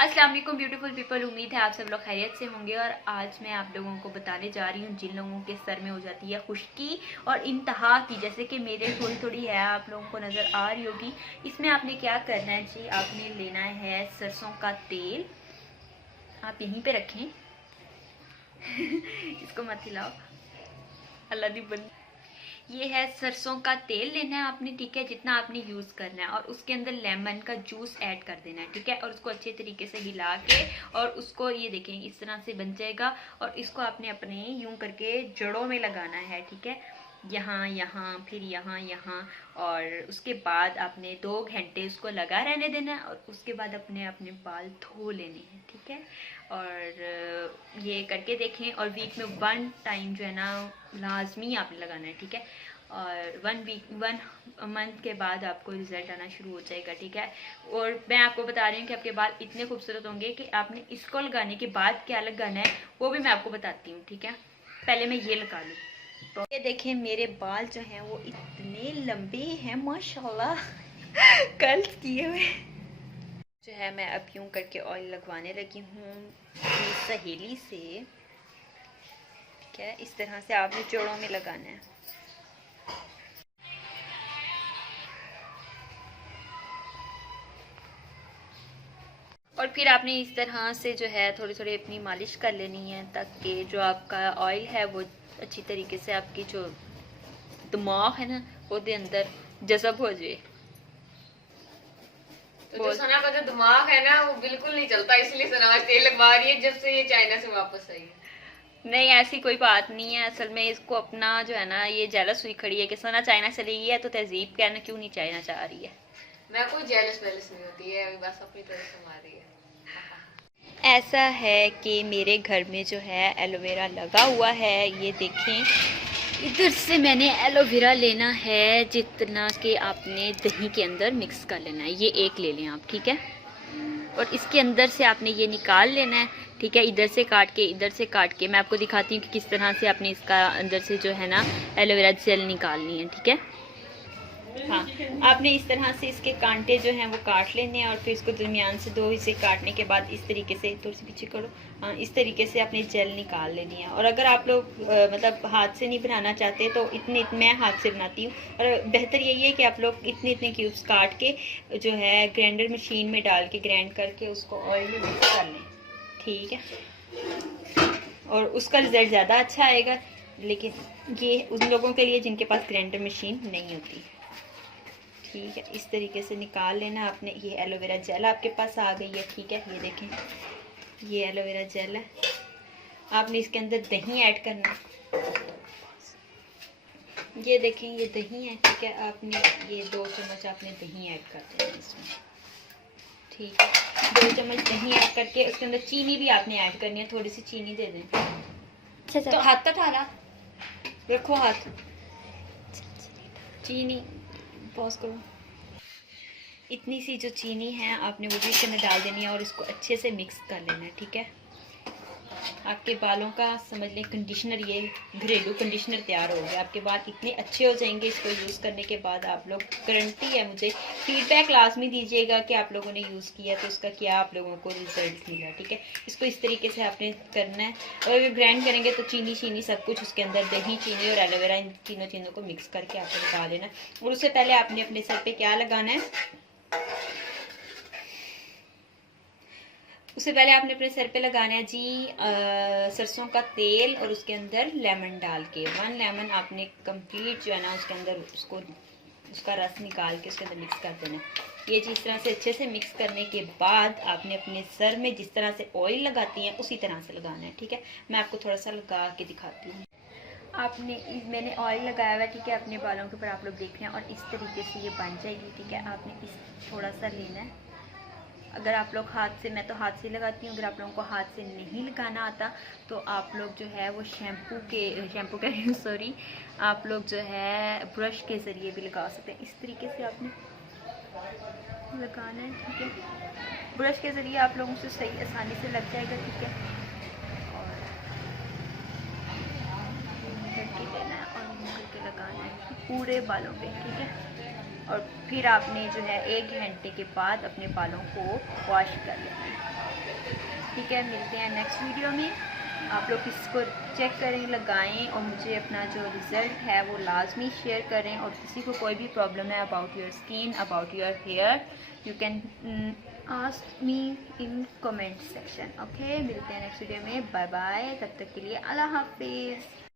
अस्सलाम वालेकुम beautiful people. उम्मीद है आप सब लोग खैरियत से होंगे। और आज मैं आप लोगों को बताने जा रही हूँ जिन लोगों के सर में हो जाती है खुश्की और इंतहा की, जैसे कि मेरे थोड़ी थोड़ी है, आप लोगों को नज़र आ रही होगी। इसमें आपने क्या करना है जी, आपने लेना है सरसों का तेल। आप यहीं पे रखें इसको मत हिलाओ, अल्लाह दी बंद। ये है सरसों का तेल लेना है आपने, ठीक है, जितना आपने यूज़ करना है। और उसके अंदर लेमन का जूस ऐड कर देना है, ठीक है। और उसको अच्छे तरीके से हिला के, और उसको ये देखें इस तरह से बन जाएगा। और इसको आपने अपने यूं करके जड़ों में लगाना है, ठीक है, यहाँ यहाँ फिर यहाँ यहाँ। और उसके बाद आपने 2 घंटे उसको लगा रहने देना है। और उसके बाद अपने अपने बाल धो लेने हैं, ठीक है। और ये करके देखें। और वीक में 1 टाइम जो है ना लाजमी आपने लगाना है, ठीक है। और 1 मंथ के बाद आपको रिजल्ट आना शुरू हो जाएगा, ठीक है। और मैं आपको बता रही हूँ कि आपके बाल इतने खूबसूरत होंगे कि आपने इसको लगाने के बाद क्या लगाना है वो भी मैं आपको बताती हूँ, ठीक है। पहले मैं ये लगा लूँ। तो ये देखें मेरे बाल जो हैं वो इतने लंबे हैं माशाल्लाह कर्ल किए हुए जो है। मैं अब यूं करके ऑयल लगवाने लगी हूँ अपनी सहेली से, ठीक है। इस तरह से आपने जोड़ों में लगाना है। और फिर आपने इस तरह से जो है थोड़ी थोड़ी अपनी मालिश कर लेनी है, ताकि जो आपका ऑयल है वो अच्छी तरीके से आपकी जो दिमाग है ना वो दे अंदर जज़ब हो जाए। तो जो सना का जो दिमाग है ना वो बिल्कुल नहीं चलता, इसलिए सना तेल लगवा रही है जब से ये चाइना से वापस आई है। नहीं, ऐसी कोई बात नहीं है। असल में इसको अपना जो है ना ये जेलस हुई खड़ी है कि सना चाइना चली गई है, तो तहजीब कहना क्यों नहीं चाइना चाह रही है। मैं कोई जेलस वेलस नहीं होती है, बस अपनी तरफ से मार रही है। ऐसा है कि मेरे घर में जो है एलोवेरा लगा हुआ है, ये देखें। इधर से मैंने एलोवेरा लेना है जितना कि आपने दही के अंदर मिक्स कर लेना है। ये एक ले लें आप, ठीक है। और इसके अंदर से आपने ये निकाल लेना है, ठीक है। इधर से काट के इधर से काट के मैं आपको दिखाती हूँ कि किस तरह से आपने इसका अंदर से जो है ना एलोवेरा जेल निकालनी है, ठीक है। हाँ, आपने इस तरह से इसके कांटे जो हैं वो काट लेने हैं। और फिर इसको दरमियान से 2 हिस्से काटने के बाद इस तरीके से, थोड़ी सी पीछे करो, हाँ, इस तरीके से अपनी जेल निकाल लेनी है। और अगर आप लोग मतलब हाथ से नहीं बनाना चाहते तो इतने मैं हाथ से बनाती हूँ। और बेहतर यही है कि आप लोग इतने इतने क्यूब्स काट के जो है ग्राइंडर मशीन में डाल के ग्राइंड करके उसको ऑयल में मिक्स कर लें, ठीक है। और उसका रिजल्ट ज़्यादा अच्छा आएगा। लेकिन ये उन लोगों के लिए जिनके पास ग्राइंडर मशीन नहीं होती, ठीक है। इस तरीके से निकाल लेना आपने। ये एलोवेरा जेल आपके पास आ गई है, ठीक है। ये देखें ये एलोवेरा जेल है। आपने इसके अंदर दही ऐड करना है। ये देखें ये दही है, ठीक है। आपने ये 2 चम्मच आपने दही ऐड कर देना इसमें, ठीक है। 2 चम्मच दही ऐड करके उसके अंदर चीनी भी आपने ऐड करनी है। थोड़ी सी चीनी दे दें। अच्छा तो हाथ तक आला रखो, हाथ चीनी पॉज करो। इतनी सी जो चीनी है आपने वो भी इसके अंदर डाल देनी है और इसको अच्छे से मिक्स कर लेना है, ठीक है। आपके बालों का समझ लें कंडीशनर, ये घरेलू कंडीशनर तैयार हो गया। आपके बाल इतने अच्छे हो जाएंगे इसको यूज़ करने के बाद। आप लोग गारंटी है, मुझे फीडबैक लाजमी दीजिएगा कि आप लोगों ने यूज़ किया तो उसका क्या आप लोगों को रिजल्ट मिला, ठीक है। इसको इस तरीके से आपने करना है। और अगर ग्राइंड करेंगे तो चीनी चीनी सब कुछ उसके अंदर, दही चीनी और एलोवेरा, इन तीनों चीज़ों को मिक्स करके आपको निकाल लेना है। और उससे पहले आपने अपने सर पर क्या लगाना है, उससे पहले आपने अपने सर पे लगाना है जी सरसों का तेल। और उसके अंदर लेमन डाल के 1 लेमन आपने कंप्लीट जो है ना उसके अंदर उसको उसका रस निकाल के उसके अंदर मिक्स कर देना है। ये जिस तरह से अच्छे से मिक्स करने के बाद आपने अपने सर में जिस तरह से ऑयल लगाती हैं उसी तरह से लगाना है, ठीक है। मैं आपको थोड़ा सा लगा के दिखाती हूँ। मैंने ऑयल लगाया हुआ है, ठीक है, अपने बालों के ऊपर आप लोग देख रहे हैं। और इस तरीके से ये बन जाएगी, ठीक है। आपने इस थोड़ा सा लेना है। अगर आप लोग हाथ से, मैं तो हाथ से लगाती हूँ, अगर आप लोगों को हाथ से नहीं लगाना आता तो आप लोग जो है वो शैम्पू कह रही हूँ सॉरी, आप लोग जो है ब्रश के ज़रिए भी लगा सकते हैं। इस तरीके से आपने लगाना है, ठीक है। ब्रश के ज़रिए आप लोगों से सही आसानी से लग जाएगा, ठीक है। और करके लेना है और करके लगाना है पूरे बालों पे, ठीक है। और फिर आपने जो है 1 घंटे के बाद अपने बालों को वॉश कर लेना है। ठीक है, मिलते हैं नेक्स्ट वीडियो में। आप लोग इसको चेक करें, लगाएं और मुझे अपना जो रिज़ल्ट है वो लाजमी शेयर करें। और किसी को कोई भी प्रॉब्लम है about your skin, about your hair, you can ask me in comment section. Okay, मिलते हैं नेक्स्ट वीडियो में। बाय बाय, तब तक के लिए अल्लाह हाफिज़।